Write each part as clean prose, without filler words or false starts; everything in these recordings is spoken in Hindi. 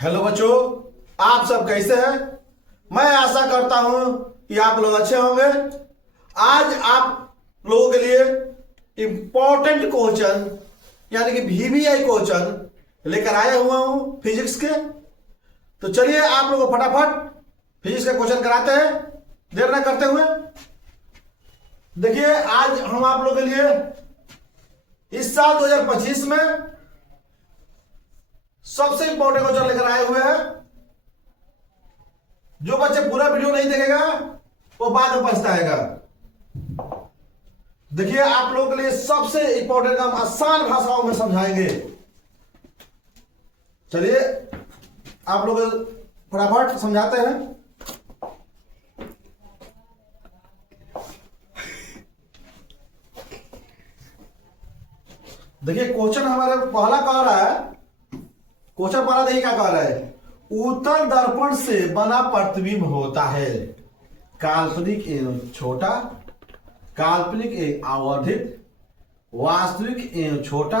हेलो बच्चों, आप सब कैसे हैं। मैं आशा करता हूं कि आप लोग अच्छे होंगे। आज आप लोगों के लिए इंपॉर्टेंट क्वेश्चन यानी कि VBI क्वेश्चन लेकर आया हुआ हूं फिजिक्स के। तो चलिए आप लोगों को फटाफट फिजिक्स के क्वेश्चन कराते हैं, देर न करते हुए। देखिए, आज हम आप लोगों के लिए इस साल 2025 में सबसे इंपॉर्टेंट क्वेश्चन लेकर आए हुए हैं। जो बच्चे पूरा वीडियो नहीं देखेगा वो बाद में पछताएगा। देखिए, आप लोगों के लिए सबसे इंपॉर्टेंट काम आसान भाषाओं में समझाएंगे। चलिए आप लोग फटाफट समझाते हैं। देखिए, क्वेश्चन हमारे पहला कह रहा है, क्वेश्चन पहला देखिए क्या कह रहा है। उत्तल दर्पण से बना प्रतिबिंब होता है काल्पनिक एवं छोटा, काल्पनिक एवं आवर्धित, वास्तविक एवं छोटा,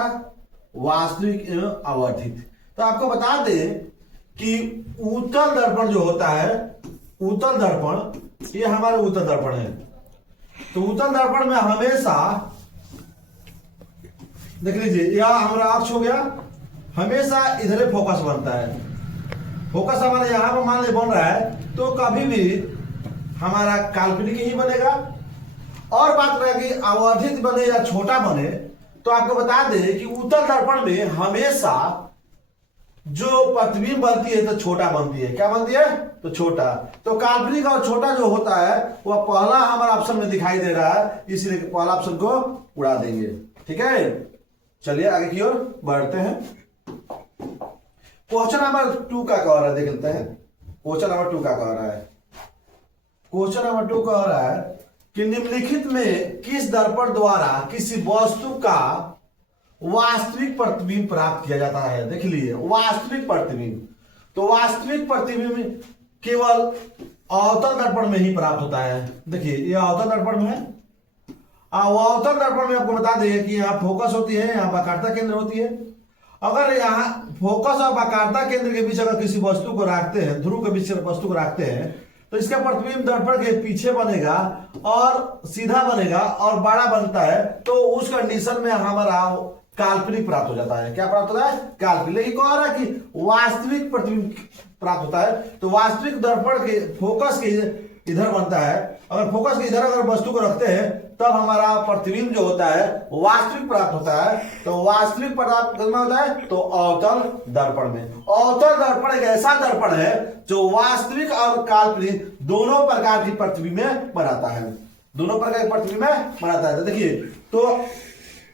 वास्तविक एवं आवर्धित। तो आपको बता दें कि उत्तल दर्पण जो होता है, उत्तल दर्पण, ये हमारे उत्तल दर्पण है। तो उत्तल दर्पण में हमेशा देख लीजिए, यह हमारा अक्ष हो गया, हमेशा इधर फोकस बनता है। फोकस हमारा यहां पर मान ले बन रहा है तो कभी भी हमारा काल्पनिक ही बनेगा। और बात रहे कि आवर्धित बने या छोटा बने, तो आपको बता दें कि उत्तल दर्पण में हमेशा जो प्रतिबिंब बनती है तो छोटा बनती है। क्या बनती है? तो छोटा। तो काल्पनिक और छोटा जो होता है वह पहला हमारा ऑप्शन में दिखाई दे रहा है, इसलिए पहला ऑप्शन को उड़ा देंगे। ठीक है, चलिए आगे की ओर बढ़ते हैं। क्वेश्चन नंबर 2 का कह रहा है, देख लेते हैं। क्वेश्चन नंबर 2 का कह रहा है, क्वेश्चन नंबर 2 कह रहा है कि निम्नलिखित में किस दर्पण द्वारा किसी वस्तु का वास्तविक प्रतिबिंब प्राप्त किया जाता है। देख लीजिए, वास्तविक प्रतिबिंब। तो वास्तविक प्रतिबिंब केवल अवतल दर्पण में ही प्राप्त होता है। देखिए, यह अवतल दर्पण में है। अवतल दर्पण में आपको बता दें कि यहाँ फोकस होती है, यहाँ वक्रता केंद्र होती है। अगर यहाँ फोकस और वक्रता केंद्र के बीच अगर किसी वस्तु को रखते हैं, ध्रुव के बीच वस्तु को रखते हैं, तो इसका प्रतिबिंब दर्पण के पीछे बनेगा और सीधा बनेगा और बड़ा बनता है। तो उस कंडीशन में हमारा काल्पनिक प्राप्त हो जाता है। क्या प्राप्त होता है? काल्पनिक। लेकिन कह रहा है कि वास्तविक प्रतिबिंब प्राप्त होता है। तो वास्तविक दर्पण के फोकस के इधर बनता है। अगर फोकस के इधर अगर वस्तु को रखते हैं तब हमारा प्रतिबिंब जो होता है वास्तविक प्राप्त होता है। तो वास्तविक प्राप्त किसमें होता है? तो अवतल दर्पण में। अवतल दर्पण एक ऐसा दर्पण है जो वास्तविक और काल्पनिक दोनों प्रकार की प्रतिबिंब में बनाता है। दोनों प्रकार की प्रतिबिंब में बनाता है। तो देखिए, तो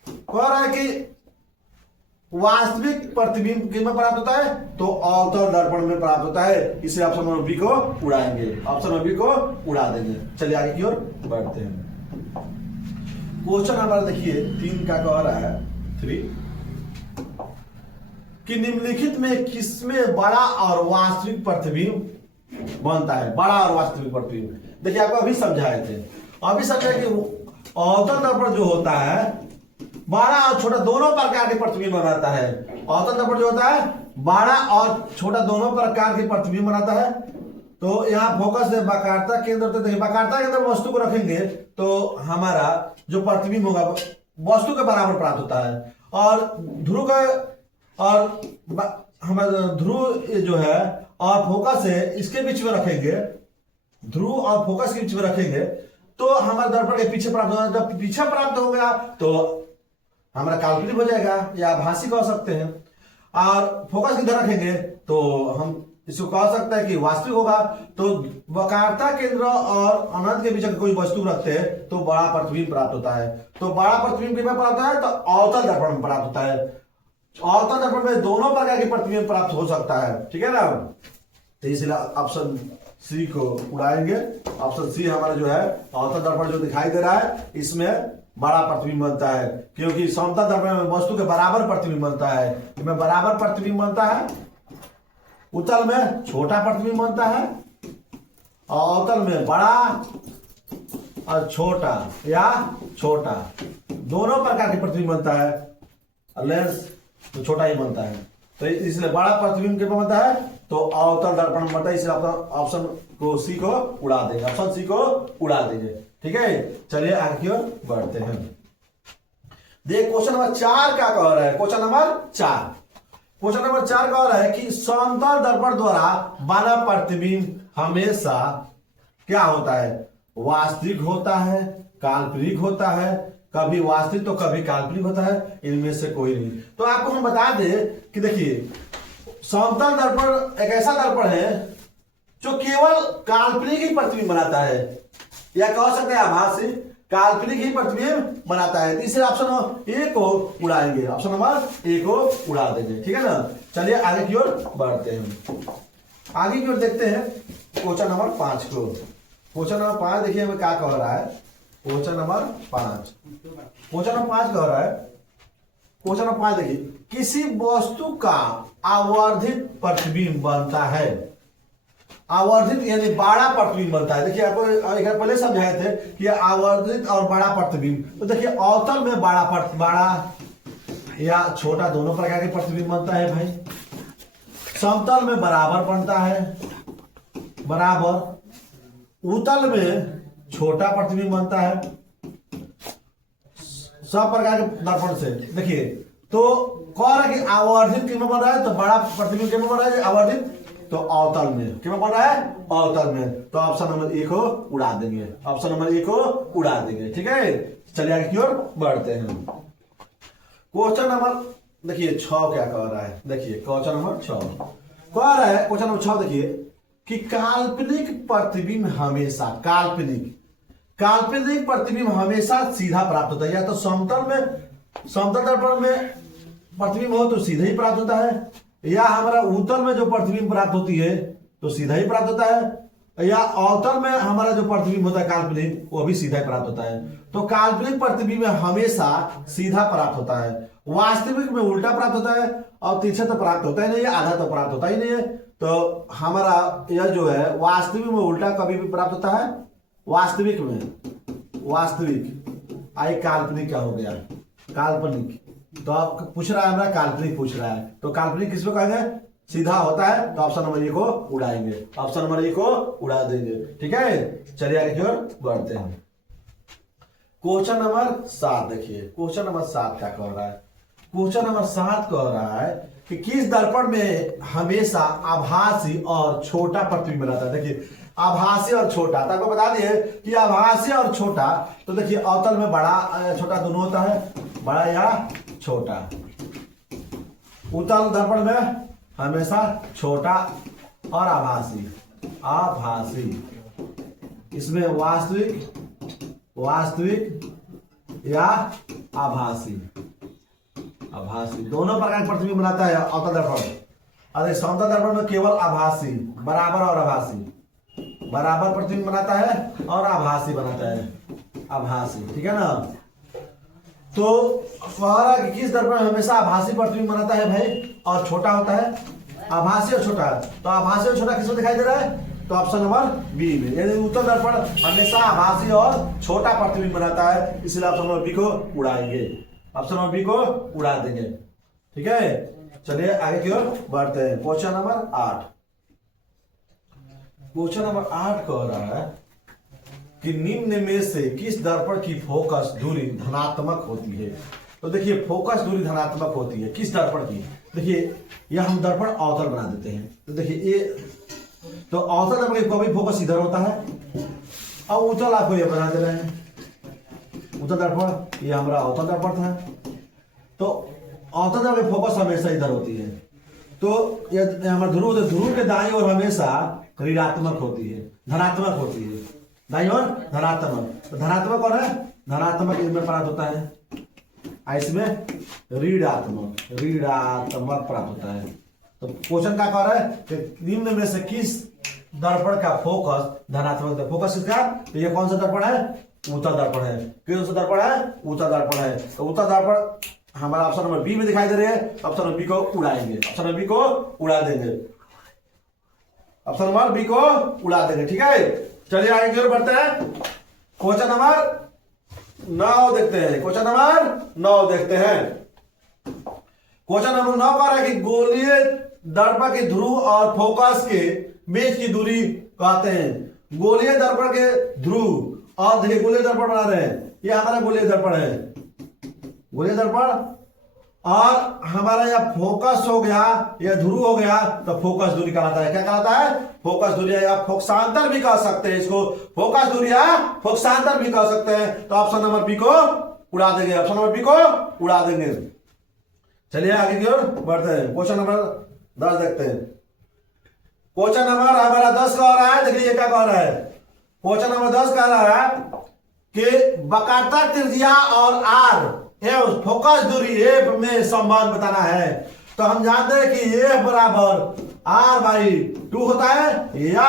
कह रहा है कि वास्तविक प्रतिबिंब किस में प्राप्त होता है? तो अवतल दर्पण में प्राप्त होता है। इसलिए ऑप्शन नंबर बी को उड़ाएंगे, ऑप्शन नंबर बी को उड़ा देंगे। चलिए आगे की ओर बढ़ते हैं। क्वेश्चन नंबर देखिए 3 का कह रहा है 3 कि निम्नलिखित में किसमें बड़ा और वास्तविक प्रतिबिंब बनता है। बड़ा और वास्तविक प्रतिबिंब, देखिए आपको अभी समझाए थे, अभी समझाए कि अवतल दर्पण जो होता है बड़ा और छोटा दोनों प्रकार के प्रतिबिंब बनाता है। अवतल दर्पण जो होता है बड़ा और छोटा दोनों प्रकार के प्रतिबिंब बनाता है। तो यहाँ फोकस है वक्रता केंद्र। तो देखिए, वक्रता के अंदर वस्तु को रखेंगे तो हमारा जो प्रतिबिंब होगा वस्तु के बराबर प्राप्त होता है। और ध्रुव का और हमारा ध्रुव जो है और फोकस है, इसके बीच में रखेंगे, ध्रुव और फोकस के बीच में रखेंगे तो हमारे दर्पण के पीछे प्राप्त होगा। जब पीछे प्राप्त हो गया तो हमारा काल्पनिक हो जाएगा या आभासी कह सकते हैं। और फोकस किधर रखेंगे तो हम इसको कह सकते हैं कि वास्तविक होगा। तो वक्रता केंद्र और अनंत के बीच अगर कोई वस्तु रखते हैं तो बड़ा प्रतिबिंब प्राप्त होता है। तो बड़ा प्रतिबिंब किसमें प्राप्त होता है? तो अवतल दर्पण में प्राप्त होता है। अवतल दर्पण में दोनों प्रकार के प्रतिबिंब प्राप्त हो सकता है। ठीक है ना। तो इसलिए ऑप्शन सी को उड़ाएंगे। ऑप्शन सी हमारा जो है अवतल दर्पण जो दिखाई दे रहा है इसमें बड़ा प्रतिबिंब बनता है, क्योंकि समतल दर्पण में वस्तु के बराबर प्रतिबिंब बनता है। इसमें बराबर प्रतिबिंब बनता है, उत्तल में छोटा प्रतिबिंब बनता है और अवतल में बड़ा और छोटा या छोटा दोनों प्रकार के प्रतिबिंब बनता है। लेंस तो छोटा ही बनता है। तो इसलिए बड़ा प्रतिबिंब क्या बनता है, तो अवतल दर्पण बनता है। इसलिए ऑप्शन को सी को उड़ा देंगे, ऑप्शन सी को उड़ा देंगे। ठीक है, चलिए आगे की ओर बढ़ते हैं। देख क्वेश्चन नंबर 4 क्या कह रहा है, क्वेश्चन नंबर 4 कह रहा है कि समतल दर्पण द्वारा बना प्रतिबिंब हमेशा क्या होता है, वास्तविक होता है, काल्पनिक होता है, कभी वास्तविक तो कभी काल्पनिक होता है, इनमें से कोई नहीं। तो आपको हम बता दें कि देखिए समतल दर्पण एक ऐसा दर्पण है जो केवल काल्पनिक ही प्रतिबिंब बनाता है, या कह सकते हैं आभासी काल्पनिक ही प्रतिबिंब बनाता है। तीसरे ऑप्शन ए को उड़ाएंगे, ऑप्शन नंबर ए को उड़ा देंगे। ठीक है ना, चलिए आगे की ओर बढ़ते हैं। आगे की ओर देखते हैं क्वेश्चन नंबर 5 को। क्वेश्चन नंबर 5 देखिए हमें क्या कह रहा है, क्वेश्चन नंबर 5 कह रहा है, क्वेश्चन नंबर 5 देखिए, किसी वस्तु का आवर्धित प्रतिबिंब बनता है, आवर्धित यानी बड़ा प्रतिबिंब बनता है। देखिए आपको एक पहले समझाए थे कि आवर्धित और बड़ा प्रतिबिंब। तो देखिए अवतल में बड़ा या छोटा दोनों प्रकार के प्रतिबिंब बनता है भाई। समतल में बराबर बनता है, बराबर। उत्तल में छोटा प्रतिबिंब बनता है, सब प्रकार के दर्पण से। देखिए तो कह रहा है कि आवर्धित किसमें बन रहा है, तो बड़ा प्रतिबिंब किसमें बन रहा है, आवर्धित तो अवतल में। किसमें बन रहा है, अवतल में। तो ऑप्शन नंबर ए को उड़ा देंगे, ऑप्शन नंबर ए को उड़ा देंगे। ठीक है, चलिए आगे की ओर बढ़ते हैं। क्वेश्चन नंबर देखिए 6 क्या कह रहा है, देखिए क्वेश्चन नंबर 6 कह रहा है, क्वेश्चन नंबर 6 देखिए कि काल्पनिक प्रतिबिंब हमेशा काल्पनिक प्रतिबिंब हमेशा सीधा प्राप्त होता है। या तो समतल दर्पण में प्रतिबिंब हो तो सीधा ही प्राप्त होता है, या हमारा उत्तल में जो प्रतिबिंब प्राप्त होती है तो सीधा ही प्राप्त होता है, या अवतल में हमारा जो प्रतिबिंब होता है काल्पनिक वो भी सीधा ही प्राप्त होता है। तो काल्पनिक प्रतिबिंब हमेशा सीधा प्राप्त होता है, वास्तविक में उल्टा प्राप्त होता है, और तिरछा तो प्राप्त होता ही नहीं है, आधा तो प्राप्त होता ही नहीं है। तो हमारा यह जो है वास्तविक में उल्टा कभी भी प्राप्त होता है, वास्तविक आई काल्पनिक क्या हो गया, काल्पनिक। तो आप पूछ रहा है हमारा काल्पनिक पूछ रहा है, तो काल्पनिक किसको कहेंगे, सीधा होता है। तो ऑप्शन नंबर ए को उड़ाएंगे, ऑप्शन नंबर ए को उड़ा देंगे। ठीक है, चलिए आगे की ओर बढ़ते हैं। क्वेश्चन नंबर 7 देखिए, क्वेश्चन नंबर 7 क्या कह रहा है, क्वेश्चन नंबर 7 कह रहा है कि किस दर्पण में हमेशा आभासी और छोटा प्रतिबिंब रहता है। देखिए आभासी और छोटा, तो आपको बता दिए कि आभासी और छोटा, तो देखिए अवतल में बड़ा छोटा दोनों होता है, बड़ा या छोटा। उत्तल दर्पण में हमेशा छोटा और आभासी। इसमें वास्तविक या आभासी दोनों प्रकार के प्रतिबिंब बनाता है अवतल दर्पण। अरे समतल दर्पण में केवल आभासी, बराबर प्रतिबिंब बनाता है और आभासी बनाता है, ठीक है ना। तो हमारा किस दर्पण में हमेशा आभासी प्रतिबिंब बनाता है भाई, और छोटा होता है, आभासी और छोटा। तो आभासी और छोटा किसमें दिखाई दे रहा है, तो ऑप्शन नंबर बी में, यानी उत्तल दर्पण हमेशा आभासी और छोटा प्रतिबिंब बनाता है, इसलिए ऑप्शन नंबर बी को उड़ाएंगे, ऑप्शन नंबर बी को उड़ा देंगे। ठीक है, चलिए आगे की ओर बढ़ते हैं। क्वेश्चन नंबर 8 कह रहा है कि निम्न में से किस दर्पण की फोकस दूरी धनात्मक होती है। तो देखिए फोकस दूरी धनात्मक होती है किस दर्पण की, देखिए यह हम दर्पण अवतल बना देते हैं। तो देखिए ये तो अवतल दर्पण का भी फोकस इधर होता है, और उत्तल आपको ये बना दे रहे हैं उत्तल दर्पण, ये हमारा अवतल दर्पण था। तो अवतल दर्पण फोकस हमेशा इधर होती है। तो यह हमारा ध्रुव के दाईं ओर हमेशा ऋणात्मक होती है, धनात्मक होती है, दाईं ओर धनात्मक। तो धनात्मक कौन है, धनात्मक इनमें प्राप्त होता है, इसमें ऋणात्मक प्राप्त होता है। तो क्वेश्चन क्या कह रहा है कि निम्न में से किस दर्पण का फोकस धनात्मक, फोकस किसका, तो ये कौन सा दर्पण है, उत्तल दर्पण है। कौन सा दर्पण है, उत्तल दर्पण है। तो उत्तल दर्पण हमारा ऑप्शन नंबर बी में दिखाई दे रहे हैं, ऑप्शन नंबर बी को उड़ाएंगे, ऑप्शन नंबर बी को उड़ा देंगे, ऑप्शन नंबर बी को उड़ा देंगे। ठीक है, चलिए आगे की ओर बढ़ते हैं। क्वेश्चन नंबर 9 देखते हैं, क्वेश्चन नंबर 9 देखते हैं। क्वेश्चन नंबर 9 कह रहा है कि गोलीय दर्पण के ध्रुव और फोकस के बीच की दूरी कहते हैं। गोलीय दर्पण के ध्रुव और देखिए गोलीय दर्पण बना रहे हैं, ये हमारा गोलीय दर्पण है, गोलीय दर्पण, और हमारा यह फोकस हो गया, यह ध्रुव हो गया, तो फोकस दूरी कहलाता है। क्या कहलाता है? फोकस दूरी, या फोकसांतर भी कह सकते हैं इसको, फोकस दूरी या फोकसांतर भी कह सकते हैं। तो ऑप्शन नंबर बी को उड़ा देंगे, ऑप्शन नंबर बी को उड़ा देंगे। चलिए आगे की ओर बढ़ते हैं, क्वेश्चन नंबर 10 देखते हैं। क्वेश्चन नंबर हमारा 10 कह रहा है, देखिए क्या कह रहा है, क्वेश्चन नंबर 10 कह रहा है कि वक्रता त्रिज्या और आर एवं फोकस दूरी एफ में संबंध बताना है। तो हम जानते हैं कि एफ बराबर आर बाई 2 होता है, या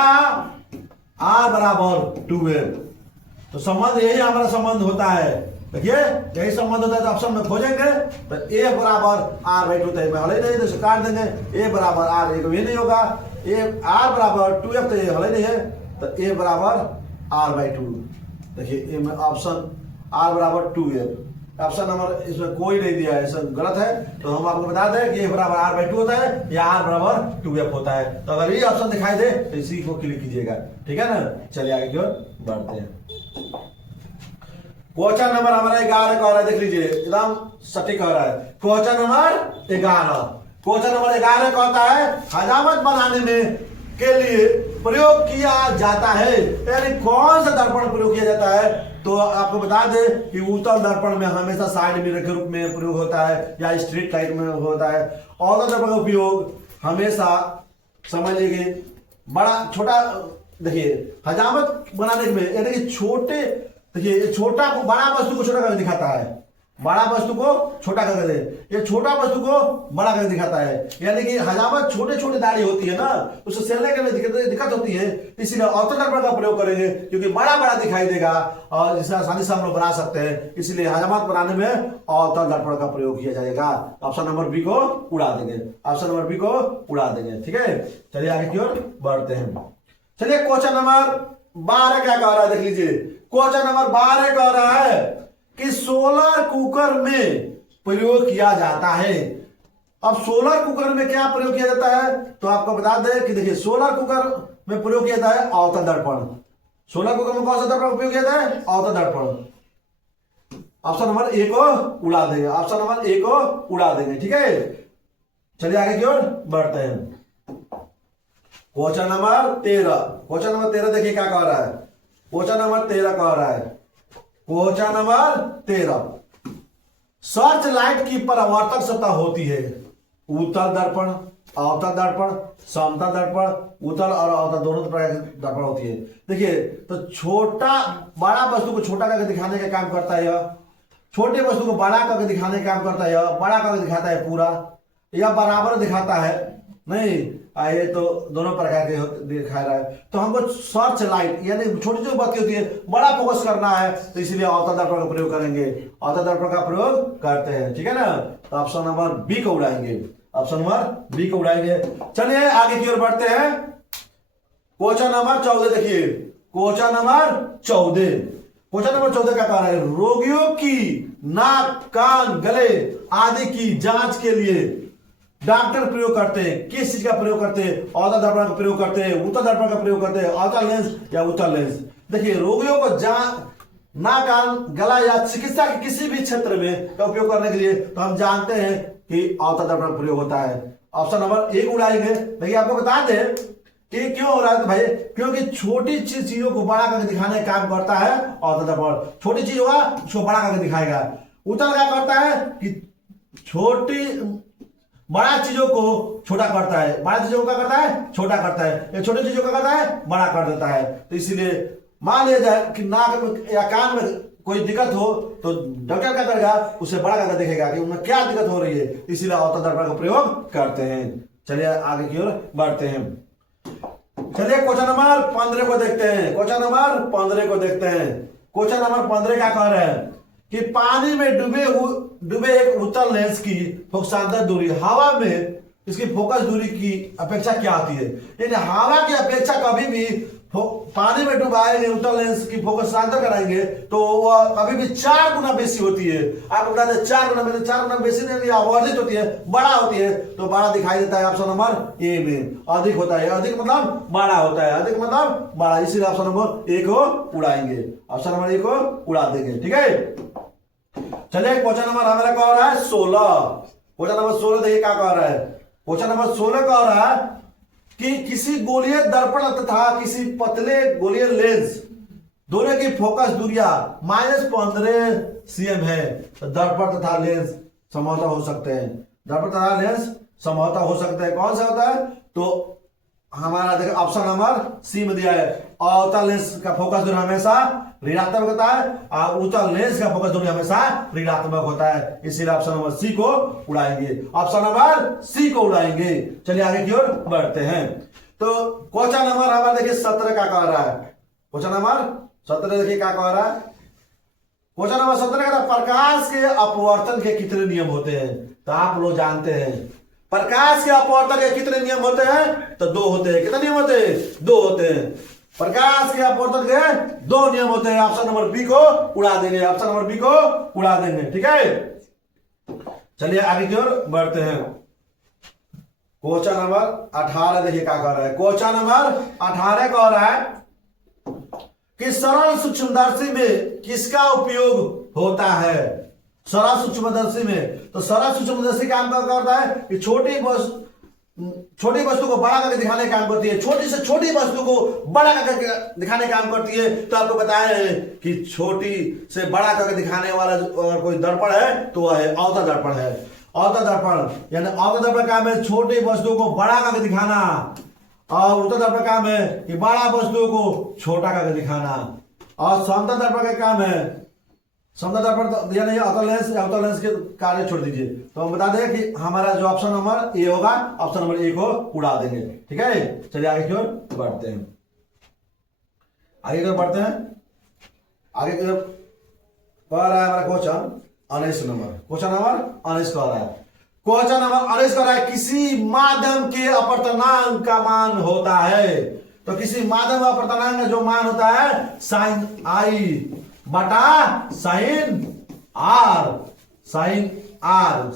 आर बराबर 2एफ। तो संबंध यही हमारा संबंध होता है, देखिए यही संबंध होता है। तो ऑप्शन में खोजेंगे तो ए बराबर आर बाई 2, तो हल ही नहीं, तो काट देंगे। ए बराबर आर, ये नहीं होगा, ए आर बराबर 2एफ, तो ये हल ही नहीं है, तो ए बराबर आर बाई 2। देखिए ऑप्शन आर बराबर 2एफ, ऑप्शन नंबर इसमें कोई नहीं दिया है, सब गलत है। तो हम आपको बता दें कि ए बराबर आर बाई 2 होता है या आर बराबर 2एफ होता है। तो अगर ये ऑप्शन दिखाई दे तो इसी को क्लिक कीजिएगा, ठीक है ना। चलिए आगे की ओर बढ़ते हैं। क्वेश्चन नंबर हमारा 11 कह रहा है, देख लीजिए एकदम सटीक कह रहा है। क्वेश्चन नंबर 11, क्वेश्चन नंबर 11 कहता है हजामत बनाने में के लिए प्रयोग किया जाता है, यानी कौन सा दर्पण प्रयोग किया जाता है। तो आपको बता दें कि उत्तल दर्पण में हमेशा साइड मिरर के रूप में प्रयोग होता है, या स्ट्रीट लाइट में होता है। अवतल दर्पण का उपयोग हमेशा समझ लीजिए बड़ा छोटा, देखिए हजामत बनाने में, यानी कि छोटे, देखिए छोटा को बड़ा वस्तु को छोटा करके दिखाता है, बड़ा वस्तु को छोटा करके, ये छोटा वस्तु को बड़ा करके दिखाता है। यानी कि हजामत छोटे छोटे दाढ़ी होती है ना, उससे सेलने के लिए दिक्कत होती है, इसीलिए अवतल दर्पण का प्रयोग करेंगे, क्योंकि बड़ा बड़ा दिखाई देगा और इसे आसानी से हम लोग बना सकते हैं। इसलिए हजामत बनाने में अवतल दर्पण का प्रयोग किया जाएगा। ऑप्शन नंबर बी को उड़ा देंगे, ऑप्शन नंबर बी को उड़ा देंगे, ठीक है। चलिए आगे की ओर बढ़ते हैं। चलिए क्वेश्चन नंबर 12 क्या कह रहा है, देख लीजिए। क्वेश्चन नंबर 12 कह रहा है कि सोलर कुकर में प्रयोग किया जाता है। अब सोलर कुकर में क्या प्रयोग किया जाता है, तो आपको बता दें कि देखिए सोलर कुकर में प्रयोग किया जाता है अवतल दर्पण। सोलर कुकर में कौन सा दर्पण उपयोग किया जाता है? अवतल दर्पण। ऑप्शन नंबर ए को उड़ा देंगे, ऑप्शन नंबर ए को उड़ा देंगे, ठीक है। चलिए आगे की ओर बढ़ते हैं। क्वेश्चन नंबर 13, क्वेश्चन नंबर 13 देखिए क्या कह रहा है। क्वेश्चन नंबर 13 कह रहा है, क्वेश्चन नंबर 13, सर्च लाइट की परावर्तक सतह होती है उत्तल दर्पण, अवतल दर्पण, समतल दर्पण, उत्तल और अवतल दोनों प्रकार की दर्पण होती है। देखिए तो छोटा बड़ा वस्तु को छोटा करके दिखाने का काम करता है यह, छोटे वस्तु को बड़ा करके दिखाने का काम करता है यह, बड़ा करके दिखाता है पूरा, यह बराबर दिखाता है नहीं, ये तो दोनों प्रकार के दिखा रहा है। तो हमको सर्च लाइट यानी छोटी जो बात होती है बड़ा फोकस करना है, तो इसलिए अवतल दर्पण का प्रयोग करेंगे, अवतल दर्पण का प्रयोग करते हैं, ठीक है ना। तो ऑप्शन नंबर बी को उड़ाएंगे, ऑप्शन नंबर बी को उड़ाएंगे। चलिए आगे की ओर बढ़ते हैं। क्वेश्चन नंबर 14 देखिए, क्वेश्चन नंबर 14, क्वेश्चन नंबर 14 क्या कह रहा है, रोगियों की नाक, कान, गले आदि की जांच के लिए डॉक्टर प्रयोग करते हैं, किस चीज का प्रयोग करते हैं? अवतल दर्पण का प्रयोग करते हैं, उत्तल दर्पण का प्रयोग करते हैं, अवतल लेंस या उत्तल लेंस। देखिए रोगियों को नाक, कान, गला या चिकित्सा के किसी भी क्षेत्र में का उपयोग करने के लिए तो हम जानते हैं कि अवतल दर्पण का प्रयोग होता है। Option number 1 उड़ाएंगे। देखिए आपको बता दें कि क्यों हो रहा है, तो भाई क्योंकि छोटी चीजों को बड़ा करके दिखाने का काम करता है अवतल दर्पण। छोटी चीज होगा उसको बड़ा करके दिखाएगा। उत्तल क्या करता है कि बड़ा चीजों को छोटा करता है, बड़ा चीजों को क्या करता है? छोटा करता है। ये छोटी चीजों को क्या करता है? बड़ा कर देता है। तो इसीलिए मान लिया जाए कि नाक में या कान में कोई दिक्कत हो तो डॉक्टर क्या करेगा? उसे बड़ा करके देखेगा कि उनमें क्या दिक्कत हो रही है, इसीलिए अवतल दर्पण का प्रयोग करते हैं। चलिए आगे की ओर बढ़ते हैं। चलिए क्वेश्चन नंबर 15 को देखते हैं, क्वेश्चन नंबर 15 को देखते हैं। क्वेश्चन नंबर 15 क्या कह रहे हैं कि पानी में डूबे एक उत्तल लेंस की फोकसांतर दूरी हवा में इसकी फोकस दूरी की अपेक्षा क्या होती है? यानी हवा की अपेक्षा कभी भी पानी में डुबाएंगे, उत्तल लेंस की फोकस ट्रांसफर कराएंगे तो वह कभी भी 4 गुना बेसी होती है। आपको बता दें 4 गुना, मैंने 4 गुना बेसी नहीं, आवर्धित होती है, बड़ा होती है, तो बड़ा दिखाई देता है ऑप्शन नंबर ए में। अधिक होता है, अधिक मतलब बड़ा होता है, अधिक मतलब बड़ा, इसीलिए ऑप्शन नंबर ए को उड़ाएंगे, ऑप्शन नंबर ए को उड़ा देंगे। ठीक है, चलिए क्वेश्चन नंबर हमारा क्या हो रहा है 16। क्वेश्चन नंबर 16 देखिए क्या कह रहा है। क्वेश्चन नंबर 16 कह रहा है कि किसी गोलीय दर्पण तथा किसी पतले गोलीय लेंस दोनों की फोकस दूरियां -15 cm है, तो दर्पण तथा लेंस समझौता हो सकते हैं। दर्पण तथा लेंस समझौता हो सकते हैं, कौन सा होता है? तो हमारा देखिए ऑप्शन नंबर सी में दिया है, अवतल लेंस का फोकस दूरी हमेशा ऋणात्मक होता है और उत्तल लेंस का फोकस दूरी हमेशा ऋणात्मक होता है, इसीलिए ऑप्शन नंबर सी को उड़ाएंगे, ऑप्शन नंबर सी को उड़ाएंगे। चलिए आगे की ओर बढ़ते हैं। तो क्वेश्चन नंबर हमारा देखिए 17 का कह रहा है। क्वेश्चन नंबर 17 देखिए क्या कह रहा है। क्वेश्चन नंबर 17 का प्रकाश के अपवर्तन के कितने नियम होते हैं? तो आप लोग जानते हैं प्रकाश के अपवर्तन के कितने नियम होते हैं? तो 2 होते हैं। कितने नियम होते हैं? 2 होते हैं। प्रकाश के अपवर्तन के 2 नियम होते हैं। ऑप्शन नंबर बी को उड़ा देंगे, ऑप्शन नंबर बी को उड़ा देंगे। ठीक है, चलिए आगे की ओर बढ़ते हैं। क्वेश्चन नंबर 18 देखिए क्या कह रहा है। क्वेश्चन नंबर 18 कह रहा है कि सरल सूक्ष्मदर्शी में किसका उपयोग होता है? सरल सूक्ष्मदर्शी में, तो सरल सूक्ष्मदर्शी काम करता है कि छोटी वस्तु को बड़ा करके दिखाने का काम करती है, छोटी से छोटी वस्तु को बड़ा करके दिखाने का काम करती है। तो आपको बताया है कि छोटी से बड़ा करके दिखाने वाला अगर कोई दर्पण है तो वह है अवतल दर्पण है। अवतल दर्पण यानी अवतल दर्पण काम है छोटी वस्तु को बड़ा करके दिखाना, और उत्तल दर्पण काम है कि बड़ा वस्तु को छोटा करके दिखाना, और समतल दर्पण का काम है समतल दर्पण यानी अवतल लेंस के कार्य छोड़ दीजिए। तो हम बता दें कि हमारा जो ऑप्शन नंबर ए होगा, ऑप्शन नंबर ए को उड़ा देंगे। ठीक है, चलिए आगे की ओर बढ़ते हैं। आगे की ओर बढ़ते हैं। आगे की ओर कह रहा है हमारा क्वेश्चन 19 नंबर। क्वेश्चन नंबर 19 कह रहा है। क्वेश्चन नंबर 19 कह रहा है किसी माध्यम के अपवर्तनांक का मान होता है। तो किसी माध्यम का अपवर्तनांक का जो मान होता है साइन आई बटा साइन आर,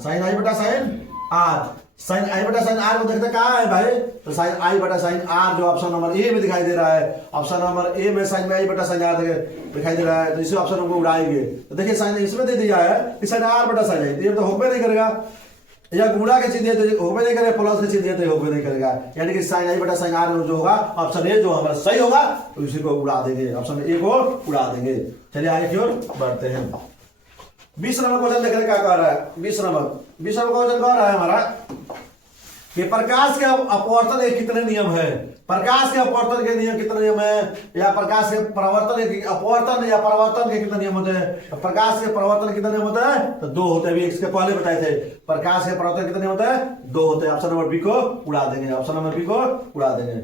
साइन आई बटा साइन आर। साइन आई बटा साइन आर को देखते कहाँ है भाई? तो साइन आई बटा साइन आर जो ऑप्शन नंबर ए में दिखाई दे रहा है, ऑप्शन नंबर ए में साइन आई बटा साइन आर दिखाई दे रहा है, तो इसी ऑप्शन को उड़ाएंगे। तो देखिए साइन इसमें दे दिया है कि साइन आर बटा साइन आई, ये तो होबे नहीं करेगा, या गुणा के चिन्ह दिए तो होबे नहीं करेगा, प्लस के चिन्ह दिए तो होबे नहीं करेगा, यानी कि साइन आई बटा साइन आर जो होगा ऑप्शन ए जो हमारा सही होगा तो इसी को उड़ा देंगे, ऑप्शन ए को उड़ा देंगे। चलिए आगे की ओर बढ़ते हैं। 20 नंबर क्वेश्चन देख रहे क्या कह रहा है। 20 नंबर क्वेश्चन कह रहा है हमारा कि प्रकाश के अपवर्तन के कितने नियम है? प्रकाश के अपवर्तन के नियम कितने नियम है, या प्रकाश के परावर्तन के अपवर्तन या परावर्तन के कितने नियम होते हैं? प्रकाश के परावर्तन के कितने नियम होते हैं? तो 2 होते हैं, अभी इसके पहले बताए थे। प्रकाश के परावर्तन कितने होते हैं? 2 होते हैं। ऑप्शन नंबर बी को उड़ा देंगे, ऑप्शन नंबर बी को उड़ा देंगे।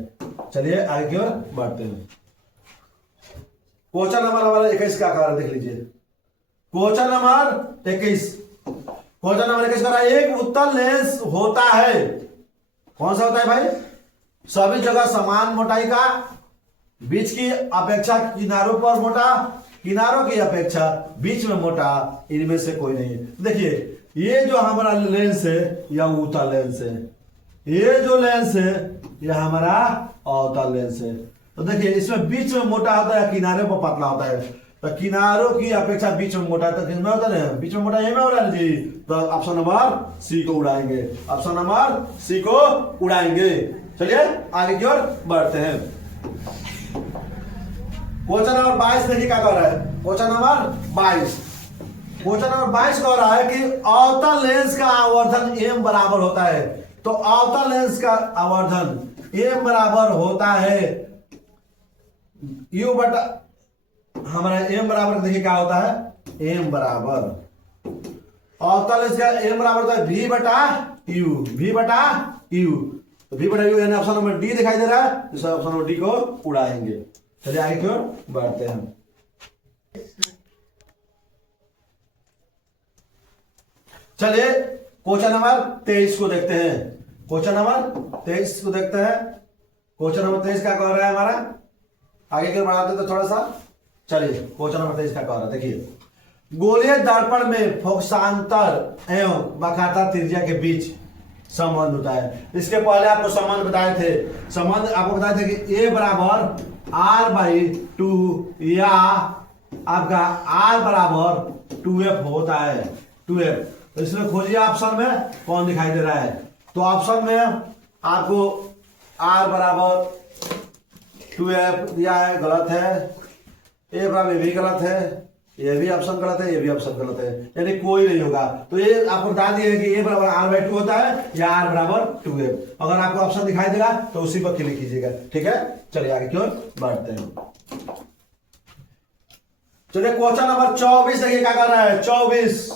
चलिए आगे की ओर बढ़ते हैं। क्वेश्चन नंबर हमारा 21 का कह रहा है, देख लीजिए। क्वेश्चन नंबर 21 कह रहा है एक उत्तल लेंस होता है, कौन सा होता है भाई? सभी जगह समान मोटाई का, बीच की अपेक्षा किनारों पर मोटा, किनारों की अपेक्षा बीच में मोटा, इनमें से कोई नहीं। देखिए ये जो हमारा लेंस है यह उत्तल लेंस है, ये जो लेंस है यह हमारा अवतल लेंस है। तो देखिए इसमें बीच में मोटा होता है, किनारे पर पतला होता है। तो किनारों की अपेक्षा बीच में मोटा, तो किसमें होता है? बीच में मोटा ये में हो रहा है जी। तो ऑप्शन नंबर सी को उड़ाएंगे, ऑप्शन नंबर सी को उड़ाएंगे। चलिए आगे की ओर बढ़ते हैं। क्वेश्चन नंबर 22 देखिए क्या कह रहा है। क्वेश्चन नंबर 22 कह रहा है कि अवतल लेंस का आवर्धन एम बराबर होता है। तो अवतल लेंस का आवर्धन एम बराबर होता है यू बटा, हमारा एम बराबर देखिए क्या होता है, एम बराबर अवतल लेंस का एम बराबर होता है वी बटा यू, वी बटा यू। तो वी बटा यू यानी ऑप्शन नंबर डी दिखाई दे रहा है, इस ऑप्शन नंबर डी को उड़ाएंगे। चलिए आगे की ओर बढ़ते हैं। चलिए क्वेश्चन नंबर 23 को देखते हैं। क्वेश्चन नंबर 23 को देखते हैं। क्वेश्चन नंबर 23 क्या कह रहा है हमारा? आगे की ओर बढ़ाते तो थोड़ा सा। चलिए क्वेश्चन नंबर 23 का कह रहा है, देखिए गोलीय दर्पण में फोकसांतर एवं वक्रता त्रिज्या के बीच संबंध होता है। इसके पहले आपको संबंध बताए थे, संबंध आपको बताए थे कि ए बराबर आर बाई टू या आपका आर बराबर 2f होता है, 2f। तो इसमें खोजिए ऑप्शन में कौन दिखाई दे रहा है। तो ऑप्शन में आपको आर बराबर 2f दिया है, गलत है। ए बराबर ये भी गलत है, ये भी ऑप्शन गलत है, ये भी ऑप्शन गलत है, यानी कोई नहीं होगा। तो ये आपको बता दिया है कि ए बराबर आर बाई 2 होता है या आर बराबर 2f। अगर आपको ऑप्शन दिखाई देगा तो उसी पर क्लिक कीजिएगा, ठीक है। चलिए आगे की ओर बढ़ते हैं। चलिए क्वेश्चन नंबर 24 देखिए क्या कर रहा है। 24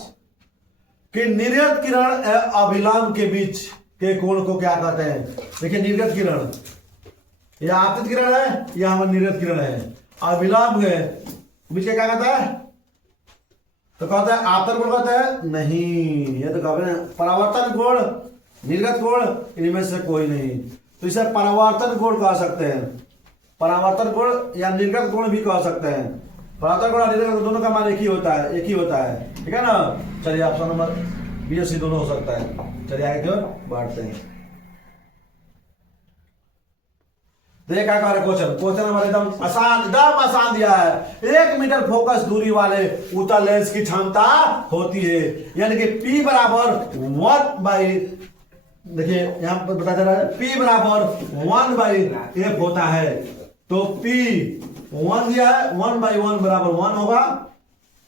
कि निर्गत किरण अभिलंब के बीच के कोण को क्या कहते हैं। देखिए निर्गत किरण या आपतित किरण है या हमारा निर्गत किरण है, अभिलंब के बीच के क्या कहता है, तो कहता है आपतन कोण कहता है, नहीं ये तो कहते परावर्तन कोण, निर्गत कोण, इनमें से कोई नहीं। तो इसे परावर्तन कोण कह सकते हैं, परावर्तन कोण या निर्गत कोण भी कह सकते हैं। परावर्तन कोण और निर्गत दोनों का मान एक ही होता है, एक ही होता है, ठीक है ना। चलिए ऑप्शन नंबर बी और सी दोनों हो सकता है। चलिए आगे की ओर बढ़ते हैं। देखिए क्या कह रहा है क्वेश्चन, क्वेश्चन नंबर एकदम आसान दिया है। 1 मीटर फोकस दूरी वाले उत्तल लेंस की क्षमता होती है, यानी कि P बराबर 1 बाई, देखिए यहां पर बता दे रहा है P बराबर 1 बाई f होता है। तो P 1 दिया है, 1 बाई 1 बराबर 1 होगा।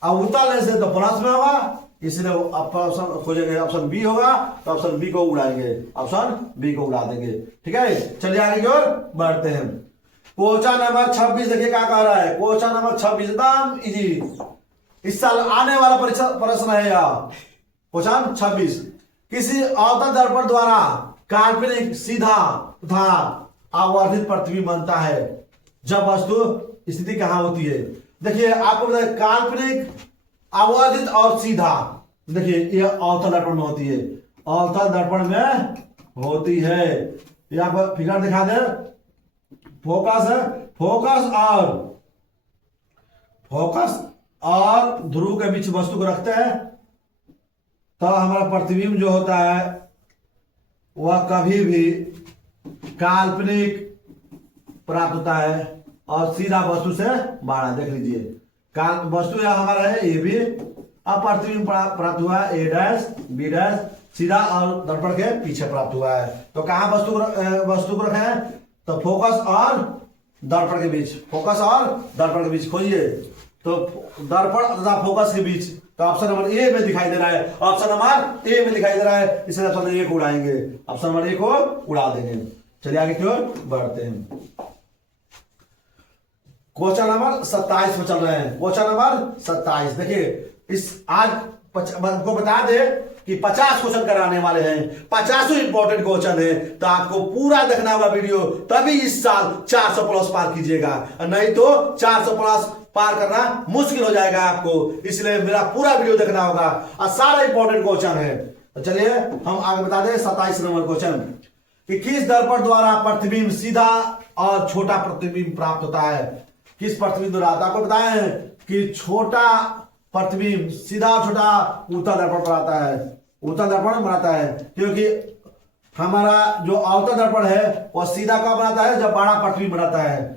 अब उत्तल लेंस है तो प्लस में होगा, इसलिए ऑप्शन खोजेंगे, ऑप्शन बी होगा। तो ऑप्शन बी को उड़ाएंगे, ऑप्शन बी को उड़ा देंगे, ठीक है। चलिए आगे की ओर बढ़ते हैं। क्वेश्चन नंबर 26 देखिए क्या कह रहा है। क्वेश्चन नंबर 26 एकदम इजी, इस साल आने वाला परीक्षा प्रश्न है यह। क्वेश्चन 26 किसी अवतल दर्पण द्वारा काल्पनिक सीधा तथा आवर्धित प्रतिबिंब बनता है जब वस्तु स्थिति कहां होती है। देखिए आपको बताया काल्पनिक, आवर्धित और सीधा। देखिए ये अवतल दर्पण में होती है, अवतल दर्पण में होती है। यहां पर फिगर दिखा दे, फोकस है, फोकस और ध्रुव के बीच वस्तु को रखते हैं तो हमारा प्रतिबिंब जो होता है वह कभी भी काल्पनिक प्राप्त होता है और सीधा वस्तु से बाहर। देख लीजिए वस्तु यह हमारा है ये भी, अब प्रतिबिंब प्राप्त हुआ है ए डैश बी डैश सीधा और दर्पण के पीछे प्राप्त हुआ है। तो कहां वस्तु को रखे हैं, तो फोकस और दर्पण के बीच, फोकस और दर्पण के बीच खोजिए। तो दर्पण तथा फोकस के बीच, तो ऑप्शन नंबर ए में दिखाई दे रहा है, ऑप्शन नंबर ए में दिखाई दे रहा है, इसलिए ऑप्शन ए को उड़ाएंगे, ऑप्शन नंबर ए को उड़ा देंगे। चलिए आगे की ओर बढ़ते हैं। क्वेश्चन नंबर 27 में चल रहे हैं। क्वेश्चन नंबर 27 देखिए, इस आज को बता दे कि 50 क्वेश्चन कराने वाले हैं, 50 इंपॉर्टेंट क्वेश्चन है, तो आपको पूरा देखना होगा वीडियो, तभी इस साल 400 प्लस पार कीजिएगा, नहीं तो 400 प्लस पार करना मुश्किल हो जाएगा आपको। इसलिए मेरा पूरा वीडियो देखना होगा और सारा इंपॉर्टेंट क्वेश्चन है। तो चलिए हम आगे बता दें 27 नंबर क्वेश्चन कि किस दर्पण द्वारा प्रतिबिंब सीधा और छोटा प्रतिबिंब प्राप्त होता है। किस प्रतिबिंब द्वारा, आपको बताएं कि छोटा प्रतिबिंब सीधा और छोटा उत्तल दर्पण बनाता है, उत्तल दर्पण बनाता है, क्योंकि हमारा जो अवतल दर्पण है वह सीधा कब बनाता है, जब बड़ा प्रतिबिंब बनाता है।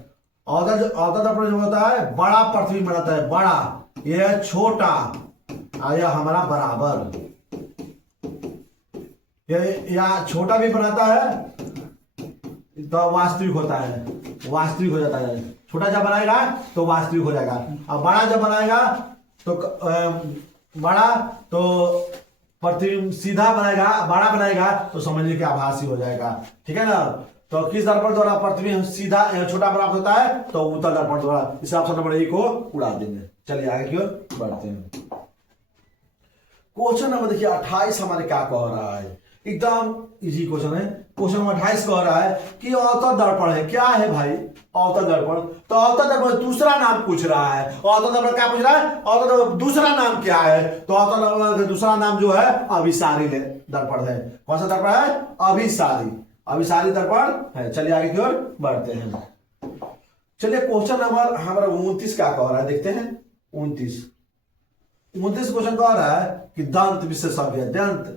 अवतल दर्पण जो होता है बड़ा प्रतिबिंब बनाता है, बड़ा, यह है छोटा और यह हमारा बराबर। या छोटा भी बनाता है तो वास्तविक होता है, वास्तविक हो जाता है। छोटा जब बनाएगा तो वास्तविक हो जाएगा, और बड़ा जब बनाएगा तो बड़ा तो प्रतिबिंब सीधा बनाएगा, बड़ा बनाएगा तो समझिए कि आभासी हो जाएगा, ठीक है ना। तो किस दर्पण द्वारा प्रतिबिंब सीधा छोटा प्राप्त होता है, तो उत्तल दर्पण द्वारा। इस ऑप्शन नंबर ए को उड़ा देंगे। चलिए आगे की ओर बढ़ते हैं। क्वेश्चन नंबर देखिए 28 हमारे क्या कह रहा है, एकदम इजी क्वेश्चन है। क्वेश्चन नंबर 28 कह रहा है कि अवतल दर्पण है, क्या है भाई अवतल दर्पण, तो अवतल दर्पण दूसरा नाम पूछ रहा है। अवतल दर्पण क्या पूछ रहा है, अवतल दर्पण दूसरा नाम क्या है, तो अवतल दर्पण दूसरा नाम जो है अभिसारी दर्पण है। कौन सा दर्पण है, अभिसारी, अभिसारी दर्पण है। चलिए आगे की ओर बढ़ते हैं। चलिए क्वेश्चन नंबर हमारा 29 क्या कह रहा है, देखते हैं। 29 क्वेश्चन कह रहा है कि दंत विशेषज्ञ, दंत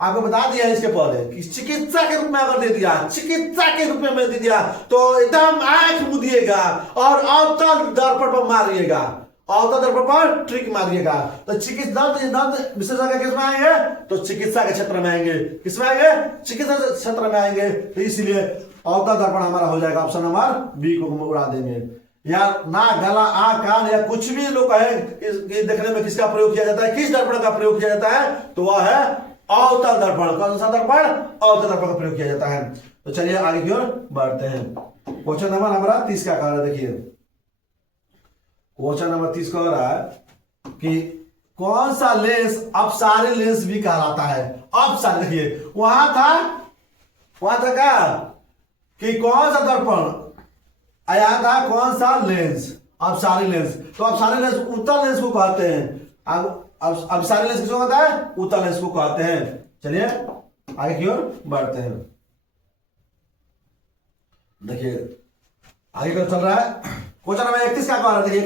आपको बता दिया है इसके पहले कि चिकित्सा के रूप में अगर दे दिया, चिकित्सा के रूप में दे दिया तो एकदम आंख मुदिएगा और अवतल दर्पण पर मारिएगा, अवतल दर्पण पर ट्रिक मारिएगा। तो चिकित्सा दंत विशेषज्ञ किस में आएंगे, तो चिकित्सा के क्षेत्र में आएंगे। किसमें आएंगे, चिकित्सा क्षेत्र में आएंगे। तो इसलिए अवतल दर्पण हमारा हो जाएगा ऑप्शन नंबर बी को हम उड़ा देंगे। या ना गला आ कान या कुछ भी लोग कहे देखने में किसका प्रयोग किया जाता है, किस दर्पण का प्रयोग किया जाता है, तो वह है अवतल दर्पण। कौन सा दर्पण, अवतल दर्पण का प्रयोग किया जाता है। तो चलिए आगे की ओर बढ़ते हैं। क्वेश्चन नंबर हमारा 30 का कह रहा है, देखिए क्वेश्चन नंबर 30 कह रहा है कि कौन सा लेंस अपसारी लेंस भी कहलाता है। अपसारी, देखिए वहां था क्या कि कौन सा दर्पण आया था, कौन सा लेंस, अपसारी लेंस। तो अपसारी लेंस उत्तल लेंस को कहते हैं। अब सारे लेंस किसको कहता है, उत्तल लेंस को कहते हैं। चलिए आगे की ओर बढ़ते हैं। देखिए आगे क्या चल रहा है, क्वेश्चन नंबर 31 का कह रहा है। देखिए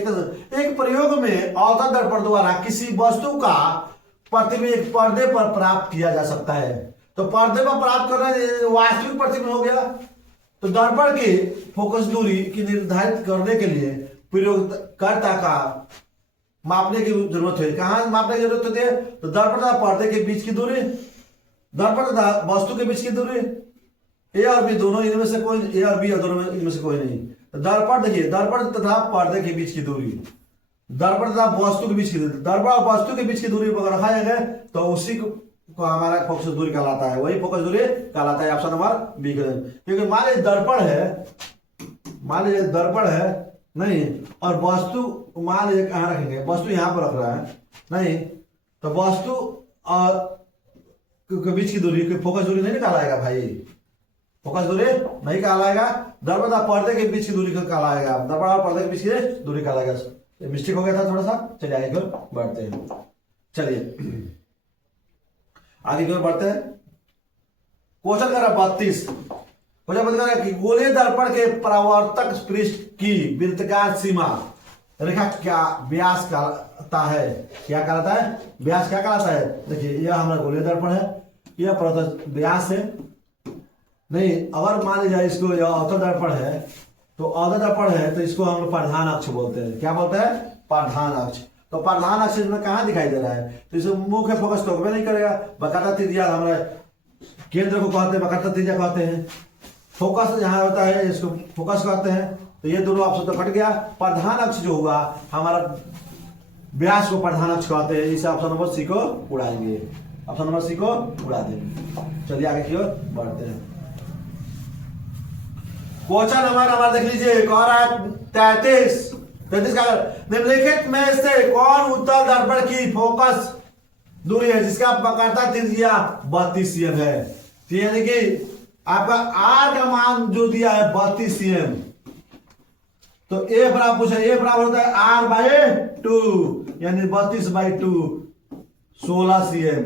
एक प्रयोग में अवतल दर्पण द्वारा किसी वस्तु का प्रतिबिंब पर्दे पर प्राप्त किया जा सकता है। तो पर्दे पर प्राप्त करना वास्तविक प्रतिबिंब हो गया। तो दर्पण की फोकस दूरी की निर्धारित करने के लिए प्रयोगकर्ता का मापने की जरूरत है। कहां मापने की जरूरत होती है, तो दर्पण तथा पर्दे के बीच की दूरी, दर्पण तथा वस्तु के बीच की दूरी, ए और बी दोनों इनमें से कोई, ए और बी दोनों इनमें से कोई नहीं। तो दर्पण, देखिए दर्पण तथा पर्दे के बीच की दूरी, दर्पण तथा वस्तु के बीच की दूरी, दर्पण और वस्तु के बीच की दूरी पर रखा जाएगा तो उसी को हमारा फोकस दूरी कहलाता है, वही फोकस दूरी कहलाता है। Option number B. क्योंकि मान लीजिए दर्पण है, मान लीजिए दर्पण है नहीं, और वस्तु मान लीजिए कहां रखेंगे, वस्तु यहां पर रख रहा है नहीं, तो वस्तु और के बीच की दूरी फोकस दूरी नहीं कहलाएगा भाई, फोकस दूरी नहीं कहलाएगा। दर्पण और पर्दे के बीच की दूरी को कहलाएगा, दर्पण और पर्दे के बीच की दूरी कहलाएगा। मिस्टेक हो गया था थोड़ा सा। चलिए आगे की ओर बढ़ते हैं। चलिए आगे की ओर बढ़ते हैं। क्वेश्चन कर रहा है 32। क्वेश्चन बता रहा है कि गोलीय दर्पण के परावर्तक पृष्ठ की वृत्ताकार सीमा रेखा क्या व्यास कहलाता है, क्या कहलाता है, व्यास क्या कहलाता है। देखिए यह हमारा गोलीय दर्पण है, यह परावर्तक व्यास है नहीं। अगर मान लीजिए इसको यह अवतल दर्पण है, तो अवतल दर्पण है तो इसको हम लोग प्रधान अक्ष बोलते हैं। क्या बोलते हैं, प्रधान अक्ष। तो प्रधान अक्ष में कहां दिखाई दे रहा है, तो इसे मुख्य फोकस तो नहीं करेगा। बकाता त्रिज्या हमारे केंद्र को कहते हैं, बकाता त्रिज्या कहते हैं। फोकस जहां होता है इसको फोकस कहते हैं। तो ये दोनों ऑप्शन तो कट गया। प्रधान अक्ष जो होगा हमारा व्यास को प्रधान अक्ष कहते हैं। इसे ऑप्शन नंबर सी को उड़ाएंगे, ऑप्शन नंबर सी को उड़ा देंगे। चलिए आगे की ओर बढ़ते हैं। क्वेश्चन नंबर हमारा देख लीजिए, कह रहा है 33 का निम्नलिखित में से कौन उत्तल दर्पण की फोकस दूरी है जिसका बकाता त्रिज्या 32 cm है। तो यानी कि आपका आर का मान जो दिया है 32 cm, तो ए बराबर पूछा, ए बराबर होता है आर बाई 2, यानी 32/2 16 cm।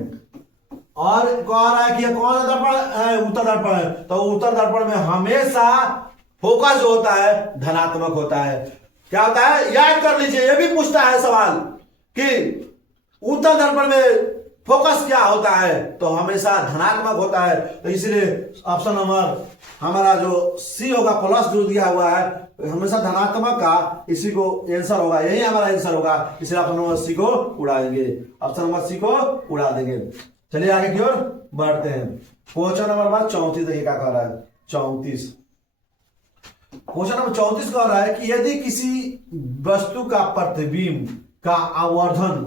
और कह रहा है कि कौन सा दर्पण है, उत्तल दर्पण है। तो उत्तल दर्पण में हमेशा फोकस जो होता है धनात्मक होता है। क्या होता है, याद कर लीजिए, ये भी पूछता है सवाल कि उत्तल दर्पण में फोकस क्या होता है, तो हमेशा धनात्मक होता है। तो इसलिए ऑप्शन नंबर हमारा जो सी होगा, प्लस जो दिया हुआ है हमेशा धनात्मक का, इसी को आंसर होगा, यही हमारा आंसर होगा। इसलिए ऑप्शन नंबर सी को उड़ाएंगे, ऑप्शन नंबर सी को उड़ा देंगे। चलिए आगे की ओर बढ़ते हैं। क्वेश्चन नंबर 34 देखिए क्या कह रहा है। 34 क्वेश्चन नंबर 34 कह रहा है कि यदि किसी वस्तु का प्रतिबिंब का आवर्धन